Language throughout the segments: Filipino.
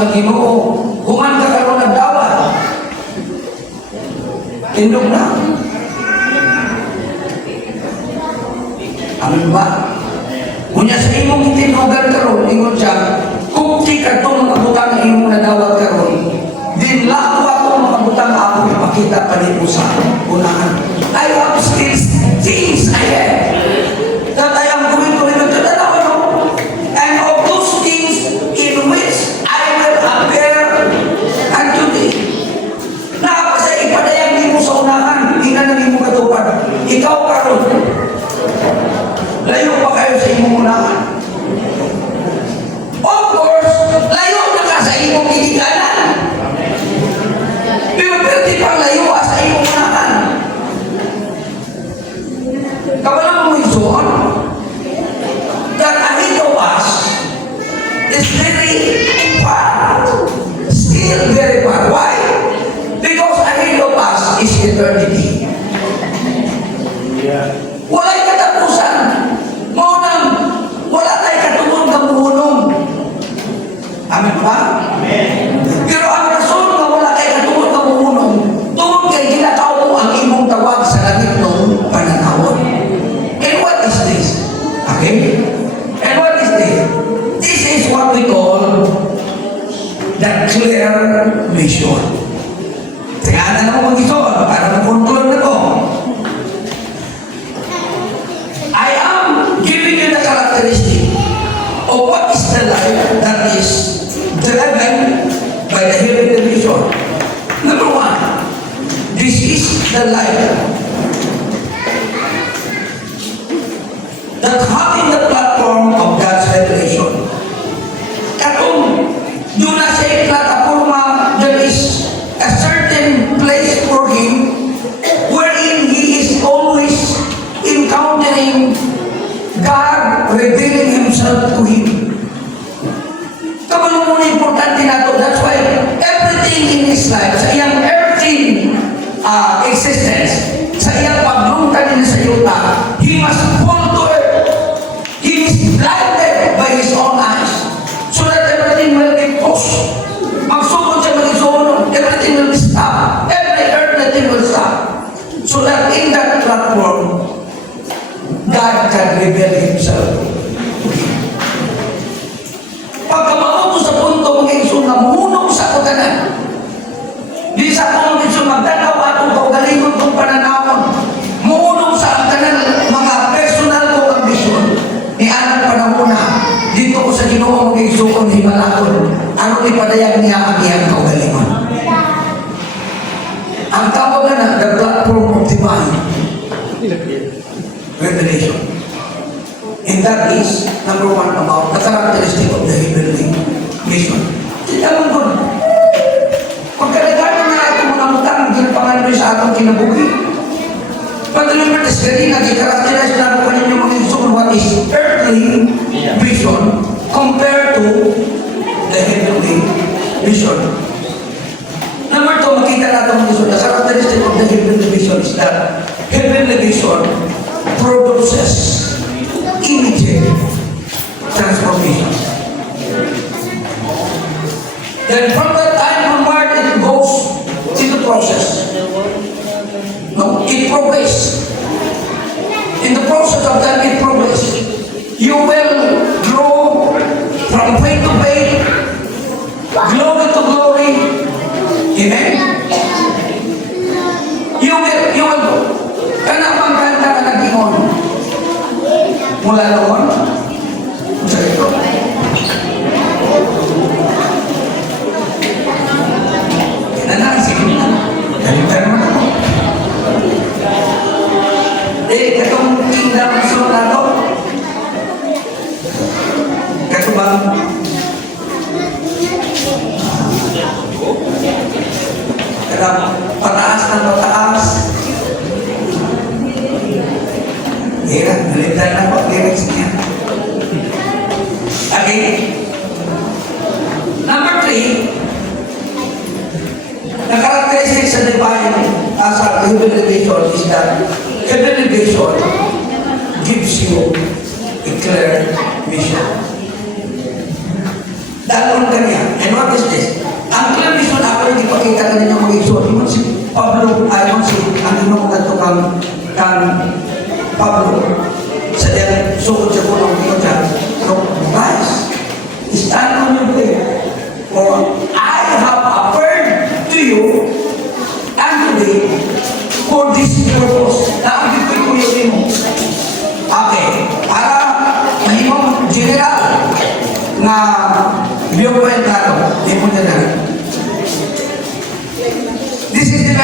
ng Ginoo. Human ka karon nagdawat. Tindog na. Amin ba? Kunya sa imong itindugan karon, ingon siya, kung di ka itong mga butang na imong nadawat karon, din lako itong mga butang ako ipakita pa rin sa unahan. I have still things ahead that I am going to reveal to the Lord. And of those things in which I will appear unto thee. Nakapasa ipadayang di mo sa unahan, hindi na naging mo katupad. Ikaw karon, layo pa kayo sa imong unahan. Of course, layo na ka sa imong gigikanan. Pero di pang layo sa imong unahan. Kawalan mo ison that ahead of us is very far. Still very far. Why? Because ahead of us is eternity. Wala'y katapusan. Maunang, wala tayong katulong na buhunong. Amen ba? Amen. Pero ang rason na wala tayong katulong na buhunong, tungkol kay ginatao mo ang imong tawag sa langit noong pananahon. And what is this? Okay? And what is this? This is what we call the clear vision. Tingnan na mo mag-ison para mag-control na ko. I am giving you the characteristic of what is the life that is driven by the heavenly vision. Number one, this is the life that having the platform of God's revelation. Katong doon na sa plataforma, there is a certain place for him wherein he is always encountering God revealing himself to him. Kabalo mo na importante na ito. That's why everything in his life, sa iyang earthly existence, sa iyang paglungtad din sa yuta, he must fall to earth. He is blinded by his own eyes so that everything will be pushed. Magsugod siya mag-isunod, everything will stop. Every earthly will stop. So that in that platform, God can reveal himself. Pagkamao ko sa punto mga iso na munong sa kutanan, di sa kong iso magdanaw atong kaugalingon kong pananawon, munong sa kutanan mga personal kong ambisyon, ni anang panahon na, dito ko sa Ginoo mga iso kong himalakon, ano ipadayag niya ang iyang kaugalingon. Ang tawag na the platform of divine revelation. And that is, number one, about the characteristic of the heavenly vision. Tignan mo doon. Pagkaligaran na itong mga mutang, ginapangalan sa atong kinabuhi. Pag-deliver is very nag-characterize na po ninyo mga insuon what is earthly vision compared to the heavenly vision. Number two, makita natin mga insuon, the characteristic of the heavenly vision is that heavenly vision produces immediate transformation. Then from that time onward, it goes in the process. No, it progresses. In the process of that, it progresses. You will grow from faith to faith, glory to glory. Amen? You will go. Kanapang kanta ka nag-ingon. Mula noon, sa ito. Nanasig na. Ganito naman ako. Katong kingdom soul na ito. Katubang pataas ng pataas. Hirap, nalitan na pag-lyrics niya. Okay. Number three, the characteristics of divine as a heavenly vision is that heavenly vision gives you a clear vision. Dalon ka niya. And what is this? Ang claim mission ako hindi pakita na ninyong mag-exhort. Yun si Pablo, ayon si ang inong nato kang Pablo. Sa dyan, sukod siya po ng ito dyan. So, guys, stand on your faith. For I have offered to you and today for this purpose. Naagit ko ito yun mo. Okay, para mahimong general na biokwentado, di mo na lang. This is the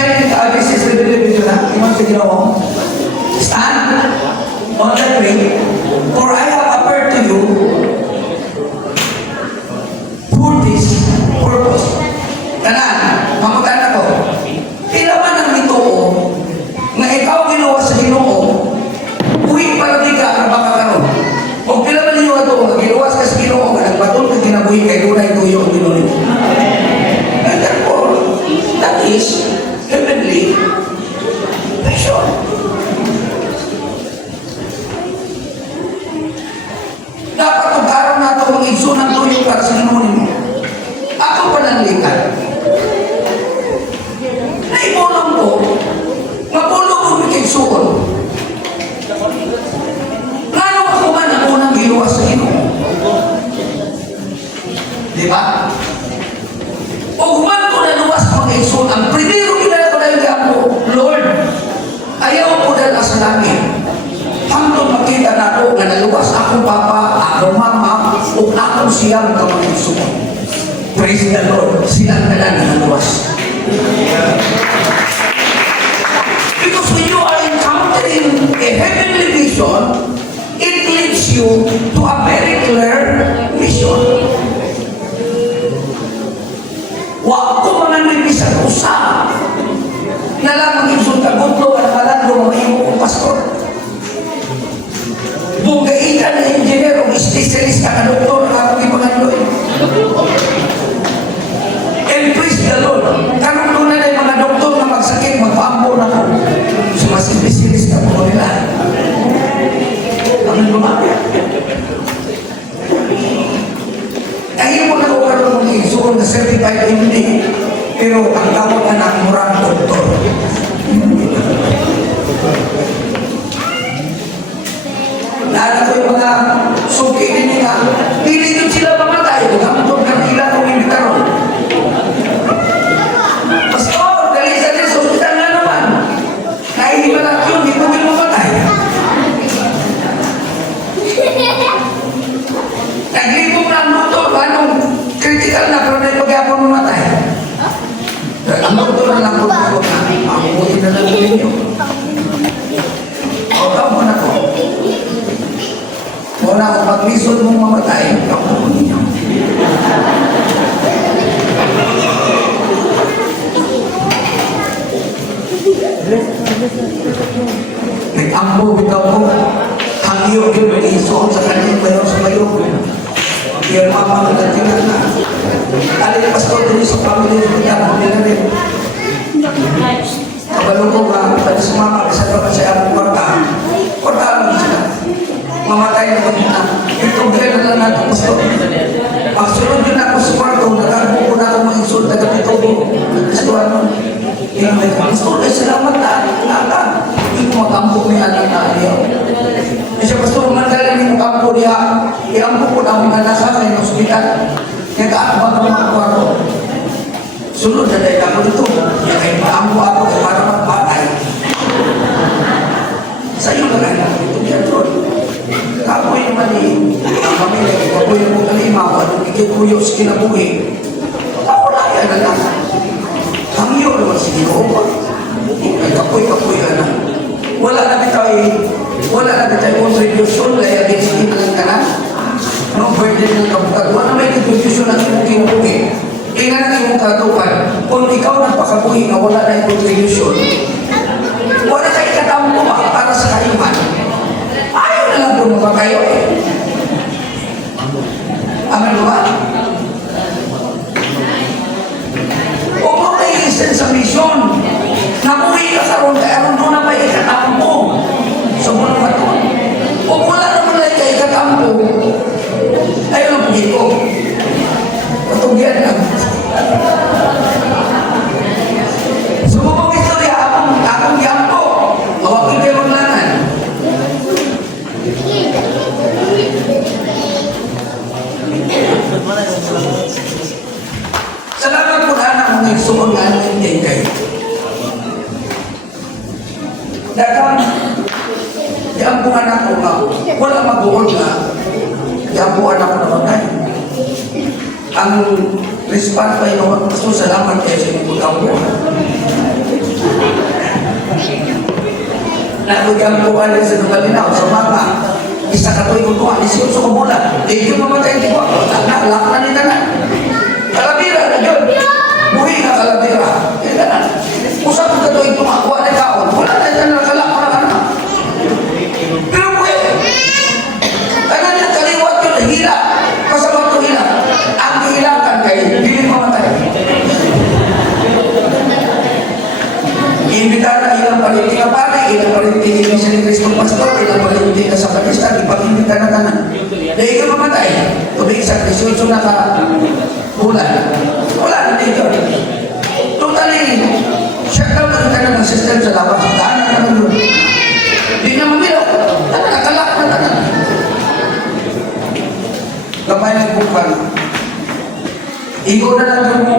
this is the video na. Imang sa ginawa. Stand on that way, for I have offered to you for this purpose. Tanan, mamutan ako. Pila man ang Ginoo nga ikaw ginawa sa Ginoo, uwi para di ka na baka karon. O pila man niyo ato nga ginawa sa Ginoo nga nagbaton ka kinabuhi kay dunay tuyo ang Ginoo. And therefore, that is heavenly vision. Dapat magkaroon na ito mga igsunan tuyo para sa Ginoo mo. Ako pananglikan. Naimulong ko, mapulong ko may igsuon. Ngano ako man ang unang giluwas sa Ginoo? Di ba? O human ko na luwas mga igsuon, ang primero kinala ko na yung ako, Lord, ayaw ko dala sa langit. Hangtod makita na ako na naluwas akong papa, akong mama, o akong siyang kamangisuon. Praise the Lord. Silang na naluwas. Because when you are encountering a heavenly vision, it leads you to a very clear vision. Wa ko mga nagbisan usa na lang mag-ibsun ka gutlo at malandro mamahimo kong pastor. Bugaitan na engineer o specialist ka doktor na akong ipangandoy. And praise the Lord. Kanong doon na yung mga doktor na magsakit, magpaambo na ko. So mas specialist ka po nila. Ang lumapit. Kaya mo na ko karoon ng igsuon na certified MD. Pero ang tawag na ng murang doktor. Lalo ko yung mga suki din nga, pili doon sila mamatay. Huwag doon ka nila kung hindi karoon. Pastor, dali sa hospital na naman. Nahihimalat yun, hindi mo mamatay. Naglibong na ang doktor, anong critical na pero na ipag-apon mamatay. Ang doktor na lang kung ako na, makukuhin na lang ninyo. O, tao na ko. Muna kung pag-lisod mong mamatay, kapunin ninyo. Nag-ambo bitaw ko. Hangyo yun, mag-isuon sa kanyang bayo sa bayo. Yung mama nagtatilan na. Alin pastor din sa family niya, hindi na rin. Kabalo ko nga, pati sa mama, kasi pa kasi ang kwarta. Kwarta lang sila. Mamatay na kami na. Itong gaya na lang natin, pastor. Pagsunod yun ako sa kwarto, nagagpo ko na ako mag-insul, taga-pito ko. Gusto ano? Pastor, ay salamat na. Hindi ko makampo may anak na aliyaw. Kasi pastor, mandala ni mo kampo niya. Iampo ko na mga nasa kayo ng hospital. Nag-aakbang ng mga kwarto. Sunod na dahil ako dito. Kaya kayo maampo ako para magpatay. Sa iyo na kaya ito yan, Lord. Kapoy naman ang pamilya, kapoy mo kalima, anong ikikuyo sa kinabuhi. Ako na yan na lang. Hangyo naman si Ginoo. Kapoy ka na. Wala na tayo contribution, kaya din lang ka na. No burden ng kabukad. Wala may contribution ang iyong kinabuhi. Kaya na iyong katukan. Kung ikaw nagpakabuhi na wala na yung contribution, wala kayo katampo ba para sa kayuhan? Ayaw na lang bumaba kayo eh. Amen ba? O mo na-listen sa mission. Namuhi ka sa ron, kaya ron doon na may ikatampo. So mo naman ito. O wala naman na ikatampo. Ayaw lang po ito. Patugyan na Dagang, yan po anak ko nga, wala mag-uod na, yan po anak ko naman ay. Ang response pa yun, so salamat kayo sa inyong putaw po. Nakugyan po ka rin sa Nugalinaw, sa mga isa ka to'y kutuwa, 18 ko mula. Yung mamatay di ko ako, nakalak na nila na. Kalabira na yun. Buhi na kalabira. Kaya na. Usap ko ka to'y tumakuha na kaon. Wala na yan, nakalak mo na ka na. Pero buhi. Kaya na kaliwat yun, hila. Kasama ito hila. Ang hilakan kayo, hindi mamatay. Imbitahan na ilang palinti ka pare, ilang palinti ni Misa ni Cristo Pastor, ilang palinti ka sa Pakistan, ipag-imbitahan na tanan. Dahil ka mamatay, tubig sa Cristo, so naka-ulan. Wala na dito. Totally, shut down na kita ng system sa labas. Daan na naman doon. Hindi na mamilok. Nakalak na tanan. Kapay nagbukan. Ikaw na lang doon mo,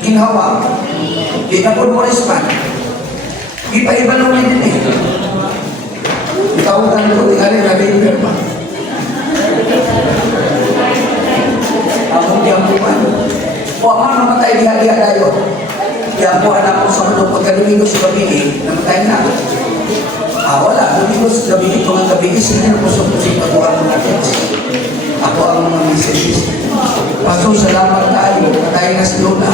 kinhawa. Di na po mo respond. Iba-iba naman din eh. Ikaw ka nito, tingnan natin yung perma. Ako diyan po ba? O ako namatay diha-diha tayo. Diyan po anak ko sa mga pagkalimino sa gabi namatay na. Wala, lumino sa gabi ito ng gabi, hindi na po sa pusing pagkuhan ng natin. Ako ang mga messages. Paso, salamat tayo, patay na si Lola.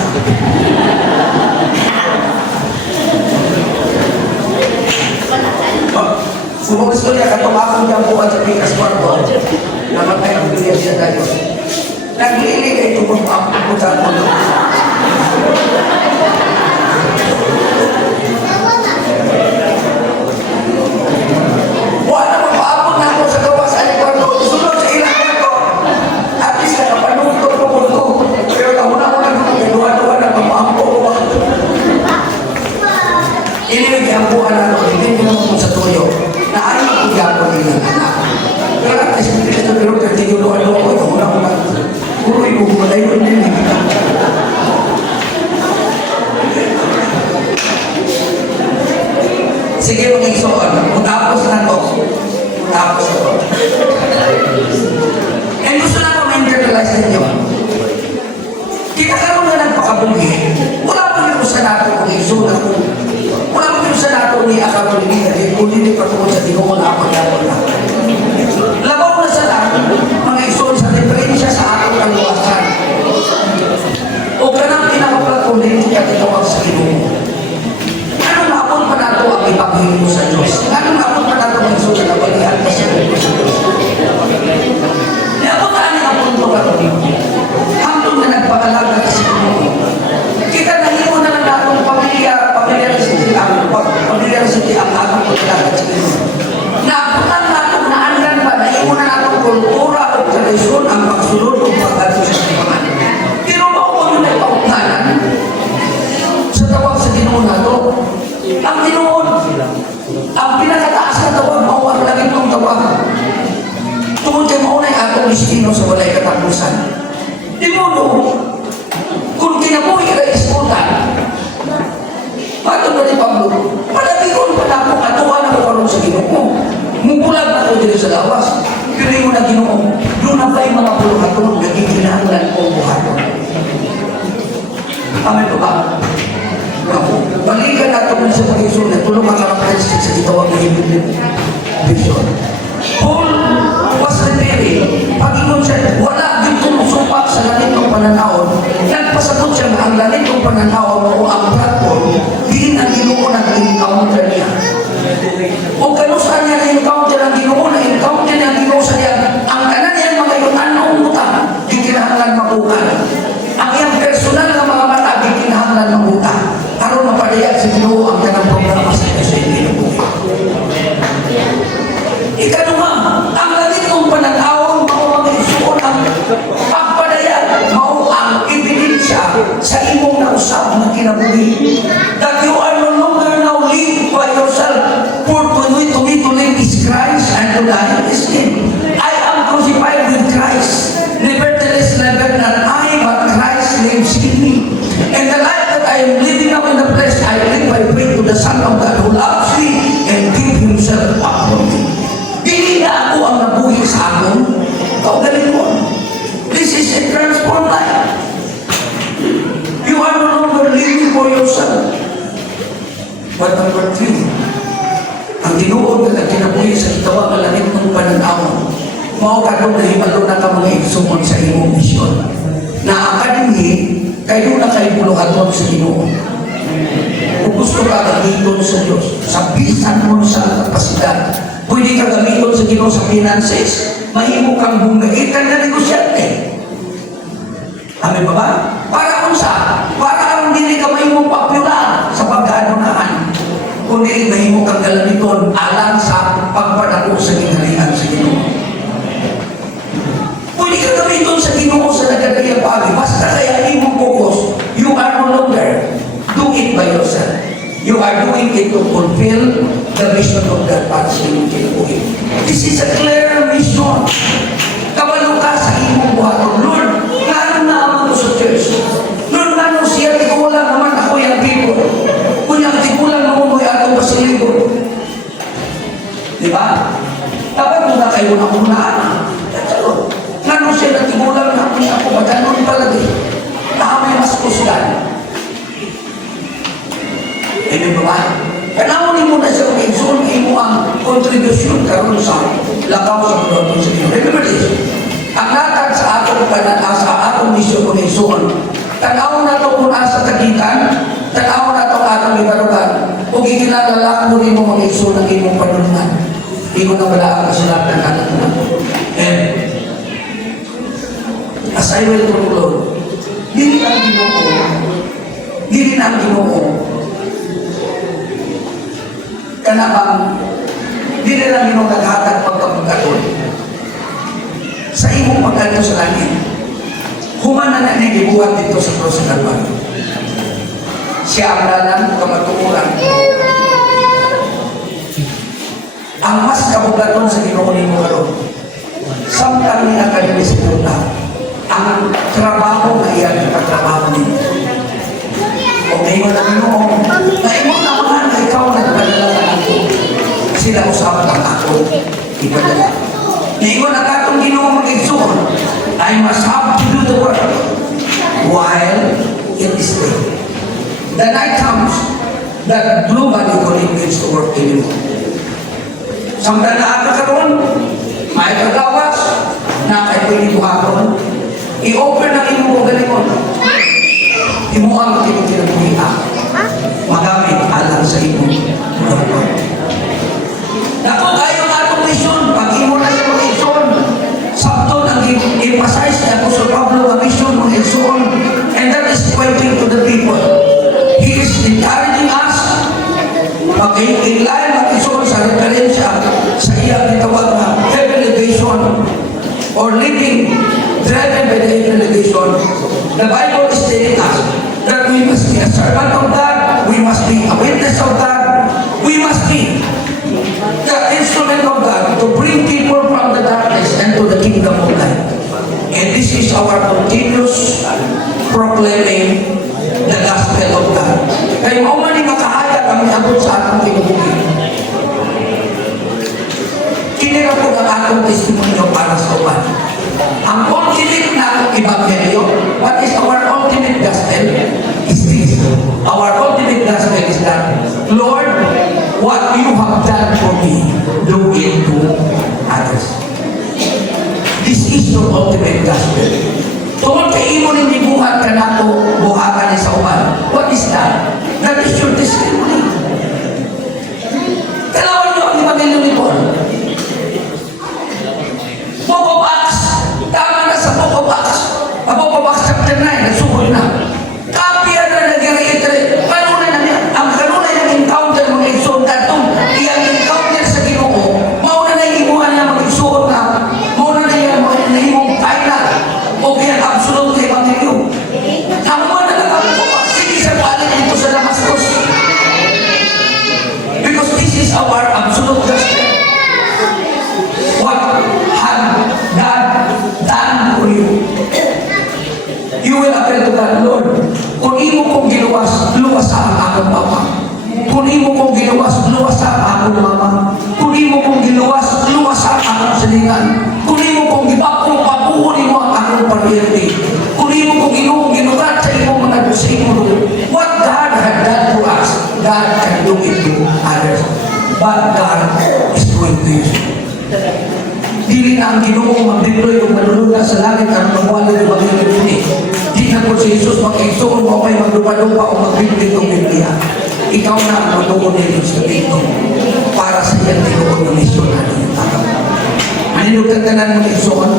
Sumong istorya, katumakong niya po at sa Pikas Kwarto, namatay ang biliya siya tayo. Naglili kayo kung ako sa mundo. Wala mapaabot na ako sa gawa sa aling kwarto. Sunod sa ilang kwarto. At least nakapanungtod ko po ito. Pero kauna-una ko nagkaduwa-duwa na mapaampo ko. Iniligyan po anak ko, hindi naman po sa tuyo. Naayon ko yapon nilang anak. Pero at least hindi ito pero katinuloan ko ito. Una-una ko. Puro yung bumalay ko din. Sige mga isoon, matapos na to. Matapos na to. And gusto na ko ma-internalize ninyo. Kita karoon na nagpakabuhi. Wala pa rin ko sa nato kung iso na kung wala pa rin sa nato ni akaroon ni Nina. Kung hindi patungkol sa tinungon na ako na. Labaw na sa nato, mga isoon sa diferensya sa atong kaluwasan. O kanang pinakaplatong din kaya tinawag sa tinungon. Anong naapon pa nato ang ipaghingi mo sa Diyos? Anong naapon pa nato ang iso na nabalihan ka sa Diyos? Naapon na ang naapon to ka hanggang na nagpakalaga ka sa Diyos. Kita nahimo na lang natong pamilya na sa ang atong pagkalaga sa Diyos. Naapunan natong naandan pa, nahimo na natong kultura o tradisyon ang pagsulod o pagdato sa Panginoon. Pero maupon na ipaunanan sa tawag sa Ginoo nato. Ang Ginoo, ang pinakataas na tawag, mauwag lang itong tawag. Tungkol kay maunay atong destino sa walay katapusan. Di mo no, kung kinabuhi ka na isputan, patong na ni Pablo, palabiron pa na ako, katuwa na ko karoon sa Ginoo. Mubulag na ko dito sa lawas. Pero yung na Ginoo, doon na ba'y mga puluhaton, naging kinahanglan ko buhaton. Amen po ba? Balikan natin sa Panginoon na tulong ang karakteristik sa itawag na vision. Paul was revealing, Panginoon siya, wala din tumusumpak sa langit ng pananahon. Nagpasagot siya na ang langit ng pananahon o ang platform, din ang Ginoo nag-encounter niya. O kanusan niya na-encounter ang Ginoo, na-encounter niya ang Ginoo sa niya, ang kanan niya mga yunan na umutan, yung kinahanglan mabukan. Ang iyang personal na mga mata, yung kinahanglan mabukan. Aron mapadayag sa Ginoo ang kanang programa sa iyo sa Ginoo. Ikaduha, ang langit ng pananahon, mao ang isuon ang pagpadayag, mao ang ebidensya sa imong nausap na kinabuhi. That you are no longer now live by yourself, for to live is Christ and to die is Him. I am crucified with Christ. Nevertheless, never not I, but Christ lives in me. And the life that I am living now in the flesh, I the Son of God who loves me and give Himself up for me. Dili na ako ang nabuhi sa akon. Kaugaling mo. This is a transformed life. You are no longer living for yourself. But number 3, ang tinuod na kinabuhi sa itawa ng langit ng pananawon, mao kadong nahibalo na ka mga igsuon sa imong misyon. Na akademi, kayo na kayo buluhaton sa Ginoo. Kung gusto ka gamiton sa Diyos, sa bisan mo sa kapasidad, pwede ka gamiton sa Ginoo sa finances, mahimo kang bungaitan na negosyante. Amin ba ba? Para unsa? Para ang dili ka mahimo popular sa pagkaanunahan. Kundi mahimo kang galamiton alang sa pagpadako sa gingharian sa Ginoo. Pwede ka gamiton sa Ginoo sa nagkadayang pagi. Basta kaya imong focus, you are no longer do it by yourself. You are doing it to fulfill the mission of God para sa inyong kinabuhi. This is a clear mission. Kabalo ka sa imong buhaton. Lord, nga naman ko sa church. Lord, nga siya, tikulang naman ako yung people. Kunyang tikulang naman mo yung atong pasiligo. Diba? Dapat mo na kayo na kunaan. Nga siya na tikulang na ako niya ako. Maganon palagi. Nakamay mas kusgan. Amen ba? Kanawin mo na siya kung igsoon mo ang kontribusyon karon sa lakaw sa pagdodong sa Diyos. Remember this, ang latag sa atong pananasa, atong misyon kung igsoon, tanaw na ito kung asa tagitan, tanaw na ito atong ibarugan, kung ikinadala mo rin mo mga igsoon ang imong panunungan. Hindi ko na wala ang kasulat ng anak na. And as I will conclude, hindi ang Ginoo, kanabang di na lang yung naghatag pagkapagkaton sa imong pagkato sa langit. Humana na nigibuhat dito sa Cross sa Kalbaryo. Siya ang lalang kamatukuran. Ang mas kabugaton sa Ginoo nimo karon. Samtang ni akademi sa Ginoo ang trabaho na iyan ang trabaho nimo. O ngayon na Ginoo, na imo na mga na ikaw nagpadala sa ako. Sila usapan ang ako. Ipadala. Ngayon na katong Ginoo mag-igsoon, I must have to do the work while it is day. The night comes that nobody continues to work anymore. Samtang na ako karon, may kagawas, na kayo pwede buhaton, i-open ang imong galingon. Imo ang kinabuhian. Magamit alam sa imong buhaton. Dako kayo ang atong mission, pag-imo na sa mission, sabton ang emphasize ni Apostol Pablo ang mission ng igsoon, and that is pointing to the people. He is encouraging us pag-inlayan ang igsoon sa referensya sa iyang gitawag na heavenly vision or living driven by the heavenly vision. The Bible is telling us that we must be a servant of God, we must be a witness of God, we must be the instrument of God to bring people from the darkness and to the kingdom of light. And this is our continuous proclaiming the gospel of God. Kaya maumani makahaya kami abot sa atong kinabuhi. Kinira po ang atong testimonyo para sa uban. Ang ultimate na ebanghelyo, what is our ultimate gospel? Is this. Our ultimate gospel is that, Lord, what you have done for me, do it to others. This is your ultimate gospel. Tungkol kay imo rin dibuhat ka na ito, buhatan ni sa uban. What is that? That is your testimony. Kailangan nyo ang ebanghelyo ni Paul. Book of Acts. Tama na sa Book of Acts. Book of Acts chapter 9, nagsugod na. Kapya na nag-reiterate. Kanunay na niya. Ang kanunay ng encounter mga igsoon datong iyang encounter sa Ginoo. Mauna na yung imuhan niya mga igsoon na. Mauna na yung imong final. O kaya absolute kay Panginoon. Ang mga nagkakapo pa. Sige sa palit dito sa imo kong giluwas, luwasan akong mama. Kung imo kong giluwas, luwasan akong silingan. Kung imo kong gibapong, papuhon mo ang akong pag-ibig. Kung imo kong ginugat sa imong mga disipulo. What God had done to us, God can do it to others. But God is going to use it. Dili na ang Ginoo magdeploy kung manunod sa langit ang magwala ng Biblia ini. Di na po si Jesus mag-igsoon mo kay magdupa-dupa o magbibigay ng Biblia. Ikaw na ang magtuon nito sa dito para sa iyang tinuod ng misyon na iyong tagap. Maninugtag ka na ng igsoon,